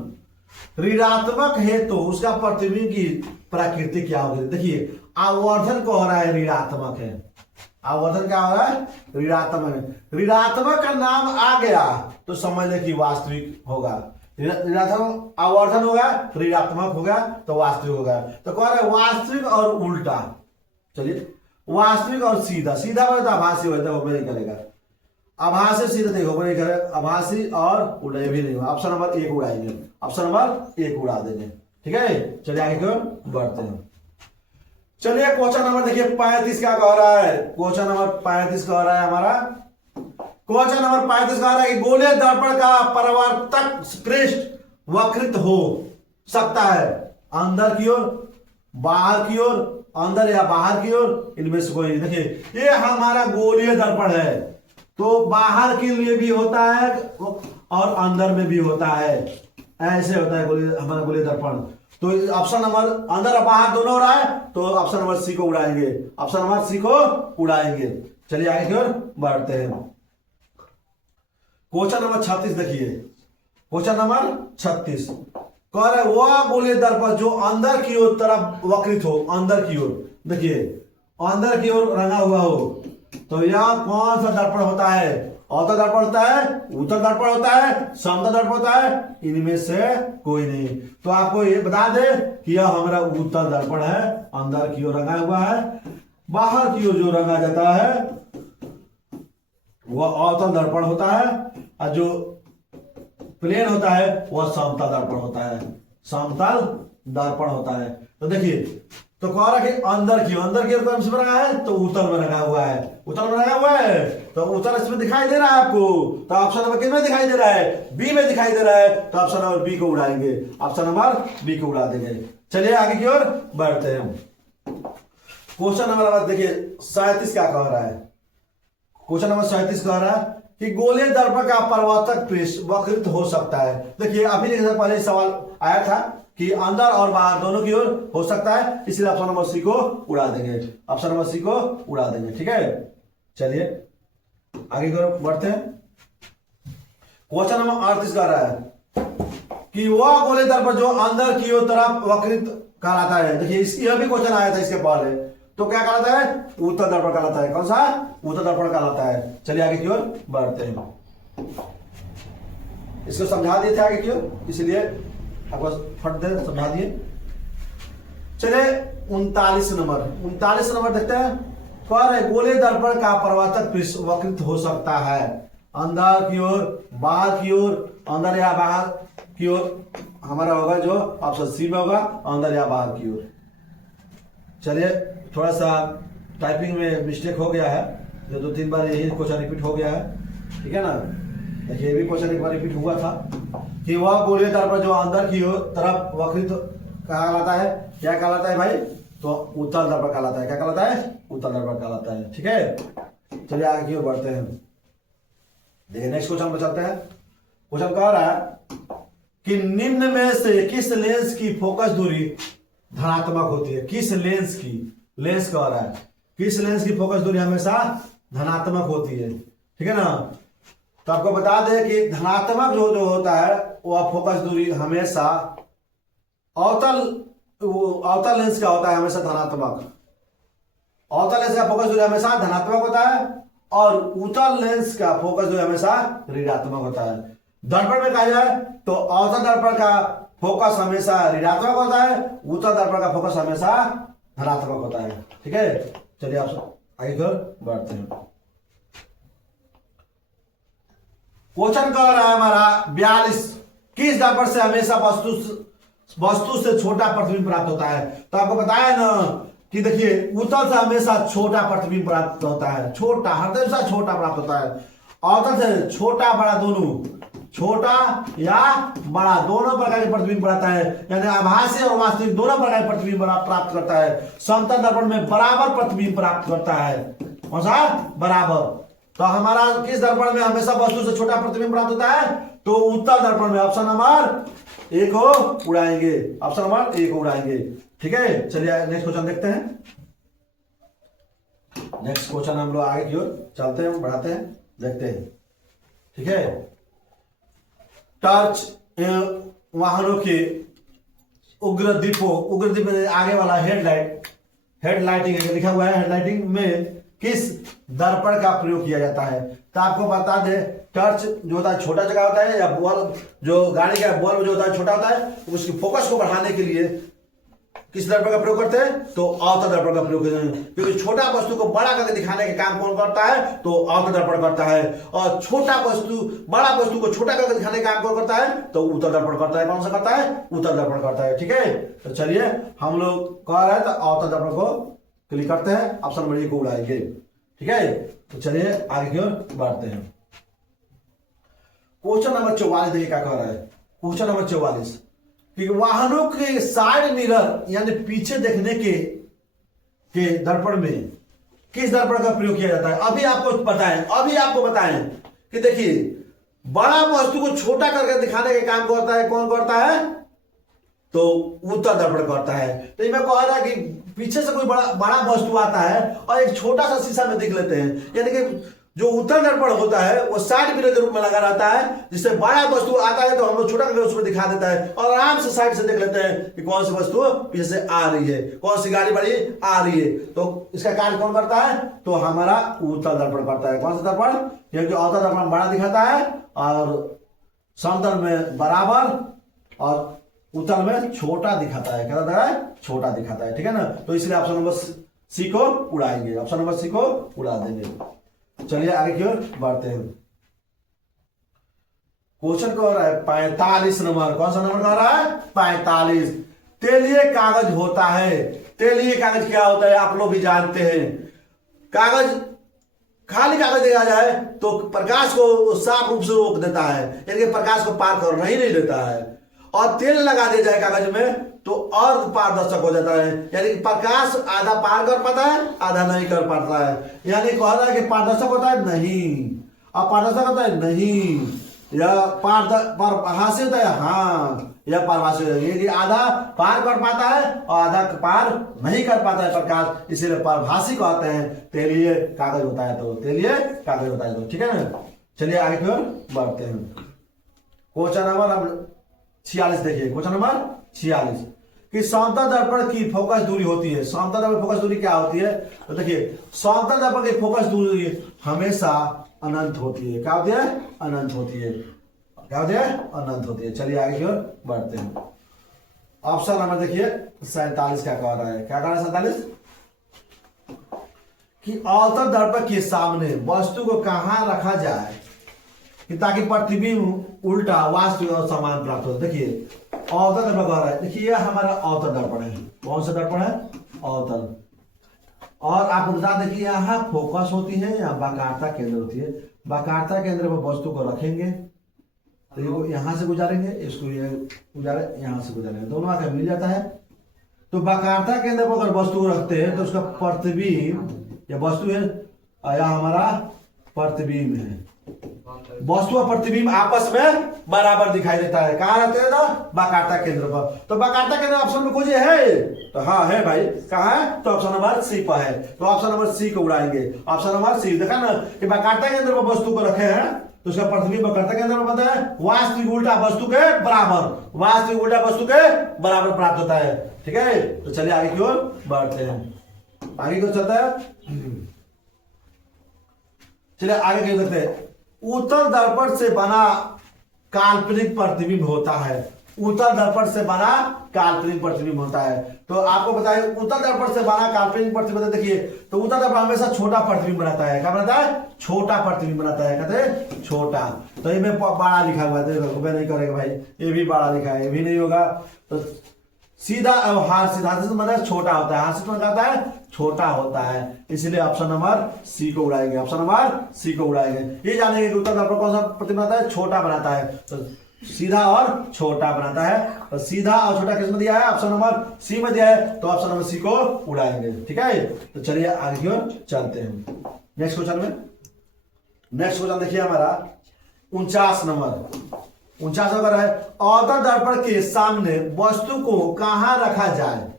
ऋणात्मक है तो उसका प्रतिबिंब की प्रकृति क्या होगी। देखिए आवर्धन कह रहा है ऋणात्मक है, आवर्धन क्या हो रहा है, ऋणात्मक है। ऋणात्मक का नाम आ गया तो समझ ले कि वास्तविक होगा। ऋणात्मक आवर्धन होगा, ऋणात्मक होगा तो वास्तविक होगा। तो कह रहा है वास्तविक और उल्टा। चलिए वास्तविक और सीधा, सीधा बोले तो आभासी होता है, वो नहीं करेगा। आभासी सीधा देखो वो नहीं करे, आभासी और उल्टा भी नहीं होगा। ऑप्शन नंबर 1 उड़ाएंगे, ऑप्शन नंबर 1 उड़ा देंगे। ठीक है, चलिए आगे की ओर बढ़ते हैं। चलिए क्वेश्चन नंबर देखिए 35 क्या कह रहा है। क्वेश्चन नंबर 35 कह रहा है हमारा क्वेश्चन नंबर 35 कह रहा है कि गोलीय दर्पण का परावर्तक पृष्ठ वक्रित हो सकता है अंदर की ओर, बाहर की ओर, अंदर या बाहर की ओर, इनमें से कोई। देखिए ये हमारा गोलीय दर्पण है, तो बाहर के लिए भी होता है और अंदर में भी होता है, ऐसे होता है हमारा गोलीय दर्पण। तो ऑप्शन नंबर अंदर और बाहर दोनों हो रहा है, तो ऑप्शन नंबर सी को उड़ाएंगे, ऑप्शन नंबर सी को उड़ाएंगे। चलिए आगे की ओर बढ़ते हैं। क्वेश्चन नंबर 36 देखिए, क्वेश्चन नंबर 36 कह रहा है वह गोलीय दर्पण जो अंदर की ओर तरफ वक्रित हो, अंदर की ओर, देखिए अंदर की ओर रंगा हुआ हो, तो यह कौन सा दर्पण होता है? अवतल दर्पण होता है, उत्तल दर्पण होता है, समतल दर्पण होता है, इनमें से कोई नहीं। तो आपको ये बता दे कि यह हमारा उत्तल दर्पण है, अंदर की ओर रंगा हुआ है। बाहर की ओर जो रंगा जाता है वह अवतल दर्पण होता है, और जो प्लेन होता है वह समतल दर्पण होता है, समतल दर्पण होता है। तो देखिए, तो कह रहा है कि अंदर की ओर कौन सा रंगा है? तो उत्तल में रंगा हुआ है, उत्तल में रंगा हुआ है, तो उत्तल इसमें दिखाई दे रहा है आपको, तो ऑप्शन नंबर किस में दिखाई दे रहा है? बी में दिखाई दे रहा है, तो ऑप्शन नंबर बी को उड़ाएंगे, ऑप्शन नंबर बी को उड़ा देंगे। चलिए आगे की ओर बढ़ते हैं। क्वेश्चन नंबर देखिए 37 क्या कह रहा है? क्वेश्चन नंबर 37 कह रहा है कि गोलीय दर्पण का परावर्तक पृष्ठ वक्रित हो सकता है। देखिए अभी पहले सवाल आया था कि अंदर और बाहर दोनों की ओर हो सकता है, इसलिए ऑप्शन नंबर सी को उड़ा देंगे, ऑप्शन नंबर सी को उड़ा देंगे। ठीक है, चलिए आगे की ओर बढ़ते हैं। क्वेश्चन नंबर 38 कह रहा है कि वह गोलीय दर्पण जो अंदर की ओर तरफ वक्रित कहलाता है। देखिए यह भी क्वेश्चन आया था इसके पहले, तो क्या कहलाता है? उत्तल दर्पण कहलाता है। कौन सा? उत्तल दर्पण कहलाता है। चलिए आगे की ओर बढ़ते हैं। इसको समझा दिए थे आगे की ओर, इसलिए आपको फट दे समझा दिए। चलिए 39 नंबर देखते हैं। कह रहे गोलीय दर्पण का परावर्तक पृष्ठ वक्रित हो सकता है अंदर की ओर, बाहर की ओर, अंदर या बाहर की ओर। हमारा होगा जो ऑप्शन सी में होगा, अंदर या बाहर की ओर। चलिए थोड़ा सा टाइपिंग में मिस्टेक हो गया है, जो 2-3 बार यही क्वेश्चन रिपीट हो गया है, ठीक है ना। देखिए ये भी क्वेश्चन एक बार रिपीट हुआ था कि वह गोलीय दर्पण जो अंदर की ओर तरफ वक्रित कहलाता है, क्या कहलाता है भाई? तो उत्तल दर्पण कहलाता है। क्या कहलाता है? उत्तल दर्पण कहलाता है। ठीक है, चलिए आगे की ओर बढ़ते हैं। देखिए नेक्स्ट क्वेश्चन पर चलते हैं। क्वेश्चन कह रहा है कि निम्न में से किस लेंस की फोकस दूरी धनात्मक होती है? किस लेंस की, लेंस कह रहा है किस लेंस की फोकस दूरी हमेशा धनात्मक होती है, ठीक है ना। तो आपको बता दें कि धनात्मक जो होता है वह फोकस दूरी हमेशा अवतल लेंस का होता है, हमेशा धनात्मक। अवतल लेंस का फोकस दूरी हमेशा धनात्मक होता है और उत्तल लेंस का फोकस दूरी हमेशा ऋणात्मक होता है। दर्पण में कहा जाए तो अवतल दर्पण का फोकस हमेशा ऋणात्मक होता है, उत्तल दर्पण का फोकस हमेशा धनात्मक होता है। ठीक है, चलिए आप आगे की ओर बढ़ते हैं। क्वेश्चन कह रहा है हमारा 42, किस दर्पण से हमेशा वस्तु से छोटा प्रतिबिंब प्राप्त होता है? तो आपको बताया ना कि देखिए उत्तल से हमेशा छोटा प्रतिबिंब प्राप्त होता है, छोटा हमेशा छोटा प्राप्त होता है। अवतल से छोटा बड़ा दोनों, छोटा या बड़ा दोनों प्रकार के प्रतिबिंब बनाता है, यानी आभासी और वास्तविक दोनों प्रकार के प्रतिबिंब प्राप्त करता है। समतल दर्पण में बराबर प्रतिबिंब प्राप्त करता है। कौन सा? बराबर। तो हमारा किस दर्पण में हमेशा वस्तु से छोटा प्रतिबिंब प्राप्त होता है? तो उत्तल दर्पण में। ऑप्शन नंबर ए को उड़ाएंगे, ऑप्शन नंबर ए को उड़ाएंगे। ठीक है, चलिए नेक्स्ट क्वेश्चन देखते हैं। नेक्स्ट क्वेश्चन हम लोग आगे की ओर चलते हैं, बढ़ाते हैं, देखते हैं। ठीक है, टॉर्च वाहनों के उग्र दीप आगे वाला हेडलाइटिंग लिखा हुआ है। हेडलाइटिंग में किस दर्पण का प्रयोग किया जाता है? तो आपको बता दे, टॉर्च जो होता है छोटा जगह होता है, या बल्ब जो गाड़ी का बल्ब जो होता है छोटा होता है, उसकी फोकस को बढ़ाने के लिए किस दर्पण का प्रयोग करते हैं? तो अवतल दर्पण का प्रयोग करते हैं, क्योंकि छोटा वस्तु को बड़ा करके दिखाने का काम कौन करता है? तो अवतल दर्पण करता है। और बड़ा वस्तु को छोटा करके दिखाने का काम कौन करता है? तो उत्तल दर्पण करता है। कौन सा करता है? उत्तल दर्पण करता है। ठीक है, तो चलिए हम लोग कह रहे हैं तो अवतल दर्पण को क्लिक करते हैं, ऑप्शन नंबर ए को उड़ाएंगे। ठीक है, तो चलिए आगे की ओर बढ़ते हैं। क्वेश्चन नंबर 44 देखिए क्या कह रहा है। क्वेश्चन नंबर 44 कि वाहनों के साइड मिरर यानी पीछे देखने के दर्पण में किस दर्पण का प्रयोग किया जाता है। अभी आपको बताएं कि देखिए बड़ा वस्तु को छोटा करके दिखाने का काम करता है, कौन करता है, तो उत्तल दर्पण करता है। तो मैं कह रहा कि पीछे से कोई बड़ा वस्तु आता है और एक छोटा सा शीशा में देख लेते हैं, यानी कि जो उत्तल दर्पण होता है वो साइड मिरर के रूप में लगा रहता है, जिससे बड़ा वस्तु आता है तो हम लोग छोटा करके उसमें दिखा देता है और आराम से साइड से देख लेते हैं कि कौन सी वस्तु पीछे से आ रही है, कौन सी गाड़ी बड़ी आ रही है। तो इसका कार्य कौन करता है, तो हमारा उत्तल दर्पण करता है। कौन सा दर्पण, क्योंकि अवतल दर्पण बड़ा दिखाता है और समतल में बराबर और उत्तल में छोटा दिखाता है। क्या दिखाता है, छोटा दिखाता है, ठीक है ना। तो इसलिए ऑप्शन नंबर सी को उड़ाएंगे, ऑप्शन नंबर सी को उड़ा देंगे। चलिए आगे की ओर बढ़ते हैं। क्वेश्चन कह रहा है 45 नंबर। कौन सा नंबर कह रहा है, 45। तेलीय कागज होता है। तेलीय कागज क्या होता है आप लोग भी जानते हैं। कागज, खाली कागज दिया जाए तो प्रकाश को साफ रूप से रोक देता है, यानी कि प्रकाश को पार करना ही नहीं देता है। और तेल लगा दिया जाए कागज में तो और पारदर्शक हो जाता है, यानी कि प्रकाश आधा पार कर पाता है, आधा नहीं कर पाता है। यानी कह रहा है कि पारदर्शक होता है नहीं, अपारदर्शक होता है नहीं, या पारभासी होता है हाँ, या पारभासी होता है, यानी आधा पार कर पाता है और आधा पार नहीं कर पाता है प्रकाश, इसीलिए पारभासी कहते हैं। तेलीय कागज होता है तो तेलीय कागज होता है तो, ठीक है ना। चलिए आगे की ओर बढ़ते हैं। क्वेश्चन नंबर 46 देखिए। क्वेश्चन नंबर 46 कि समतल दर्पण की फोकस दूरी होती है। समतल दर्पण फोकस दूरी क्या होती है, तो देखिए समतल दर्पण की फोकस दूरी हमेशा अनंत होती है। क्या होती है, अनंत होती है। क्या होती है, अनंत होती है। चलिए आगे की ओर बढ़ते हैं। ऑप्शन नंबर देखिए 47 क्या कह रहा है, क्या कह रहा है 47 कि अवतल दर्पण के सामने वस्तु को कहां रखा जाए कि ताकि प्रतिबिंब उल्टा वास्तविक और समान प्राप्त हो। देखिए अवतल दर्पण कह रहा है, देखिए यह हमारा अवतल दर्पण है। कौन सा दर्पण है, अवतल। और आपको बता दें कि यहाँ फोकस होती है, यहाँ वक्रता केंद्र होती है। वक्रता केंद्र पर वस्तु को रखेंगे तो ये यहाँ से गुजारेंगे, इसको ये गुजारे, यहाँ से गुजारेंगे, दोनों आकर मिल जाता है। तो वक्रता केंद्र पर अगर वस्तु को रखते हैं तो उसका प्रतिबिंब, या वस्तु है या हमारा प्रतिबिंब है, वस्तु और प्रतिबिंब आपस में बराबर दिखाई देता है। कहाँ रहते हैं ना, वक्रता केंद्र पर। तो वक्रता केंद्र ऑप्शन में खोजे है, तो हाँ है भाई, कहाँ है, तो ऑप्शन नंबर सी पर है। तो ऑप्शन नंबर सी को उड़ाएंगे। ऑप्शन नंबर सी, देखा ना कि वक्रता केंद्र पर वस्तु को रखे हैं तो उसका प्रतिबिंब वक्रता केंद्र पर बनता है, वास्तविक उल्टा वस्तु के बराबर, वास्तविक उल्टा वस्तु के बराबर प्राप्त होता है, ठीक है। तो चलिए आगे की ओर बढ़ते हैं। आगे क्यों चलता है, चलिए आगे क्यों देखते हैं। उत्तल दर्पण से बना काल्पनिक प्रतिबिंब होता है। उत्तल दर्पण से बना काल्पनिक प्रतिबिंब होता है। तो आपको बताइए उत्तल दर्पण से बना काल्पनिक प्रतिबिंब, देखिए तो उत्तल दर्पण हमेशा छोटा प्रतिबिंब बनाता है। क्या बनाता है, छोटा प्रतिबिंब बनाता है, कहते हैं छोटा। तो ये में बड़ा लिखा हुआ है, देखो मैं नहीं करेगा भाई, ये भी बड़ा लिखा है, ये भी नहीं होगा। तो सीधा हाथ सीधा मतलब छोटा होता है, हाथ से कहता है छोटा होता है, इसलिए ऑप्शन नंबर सी को उड़ाएंगे। ऑप्शन नंबर सी को उड़ाएंगे। ये जानेंगे कि उत्तल दर्पण कौन सा प्रतिबिंब बनाता है, छोटा बनाता है। तो सीधा और छोटा बनाता है, और सीधा और छोटा किस में दिया है, ऑप्शन नंबर सी में दिया है, तो ऑप्शन नंबर सी को उड़ाएंगे, ठीक है। तो चलिए आगे की ओर चलते हैं। नेक्स्ट क्वेश्चन में, नेक्स्ट क्वेश्चन देखिए हमारा 49 नंबर। 49 नंबर है अवतल दर्पण के सामने वस्तु को कहां रखा जाए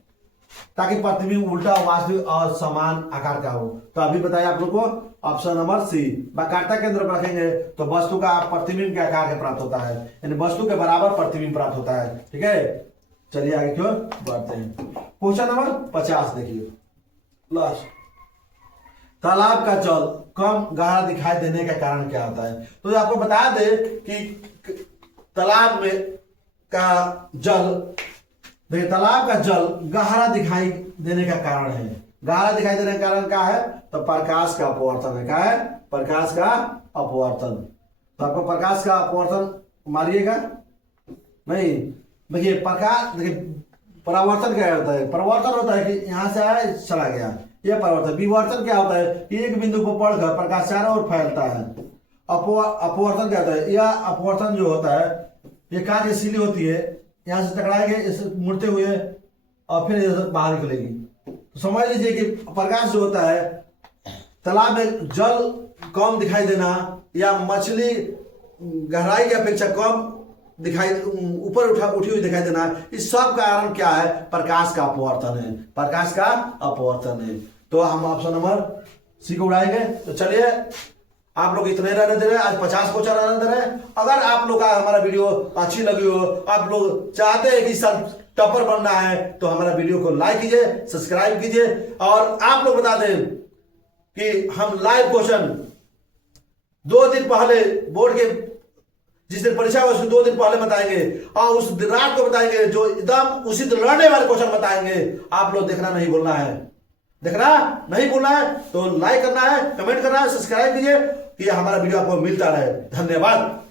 ताकि प्रतिबिंब उल्टा, वास्तविक और समान आकार का हो। तो अभी बताइए आप लोग को, ऑप्शन नंबर सी, वक्रता केंद्र पर रखेंगे तो वस्तु का प्रतिबिंब के आकार के प्राप्त होता है, यानी वस्तु के बराबर प्रतिबिंब प्राप्त होता है, ठीक है। चलिए आगे की ओर बढ़ते हैं। क्वेश्चन नंबर 50 देखिए लास्ट। तालाब का जल कम गहरा दिखाई देने का कारण क्या होता है। तो आपको बता दे कि तालाब में का जल, देखिए तालाब का जल गहरा दिखाई देने का कारण है। गहरा दिखाई देने का कारण क्या है, तो प्रकाश का अपवर्तन है। क्या है, प्रकाश का अपवर्तन। तो आपको प्रकाश का अपवर्तन मारिएगा नहीं, देखिए प्रकाश, देखिए परावर्तन क्या होता है, परिवर्तन होता है कि यहां से आया चला गया, यह परिवर्तन। विवर्तन क्या होता है, एक बिंदु पर पड़कर प्रकाश चारों ओर फैलता है, अपवर्तन क्या होता है? यह अपवर्तन जो होता है, ये कांच की सीली होती है, यहाँ से टकराएंगे इसे मुड़ते हुए और फिर ये बाहर निकलेगी। तो समझ लीजिए कि प्रकाश जो होता है, तालाब में जल कम दिखाई देना या मछली गहराई की अपेक्षा कम दिखाई ऊपर उठी हुई दिखाई देना, इस सब का कारण क्या है? प्रकाश का अपवर्तन है, प्रकाश का अपवर्तन है। तो हम ऑप्शन नंबर सी को उड़ाएंगे। तो चलिए, आप लोग इतने रहने दे रहे हैं, आज 50 क्वेश्चन रहने दे रहे हैं। अगर आप लोग का हमारा वीडियो अच्छी लगी हो, आप लोग चाहते हैं कि इस साल टॉपर बनना है, तो हमारा वीडियो को लाइक कीजिए, सब्सक्राइब कीजिए। और आप लोग बता दें कि हम लाइव क्वेश्चन 2 दिन पहले बोर्ड के जिस दिन परीक्षा हो उसके 2 दिन पहले बताएंगे और उस दिन रात को बताएंगे, जो एकदम उसी दिन लड़ने वाले क्वेश्चन बताएंगे। आप लोग देखना नहीं भूलना है, देखना नहीं भूलना है। तो लाइक करना है, कमेंट करना है, सब्सक्राइब कीजिए कि हमारा वीडियो आपको मिलता रहे। धन्यवाद।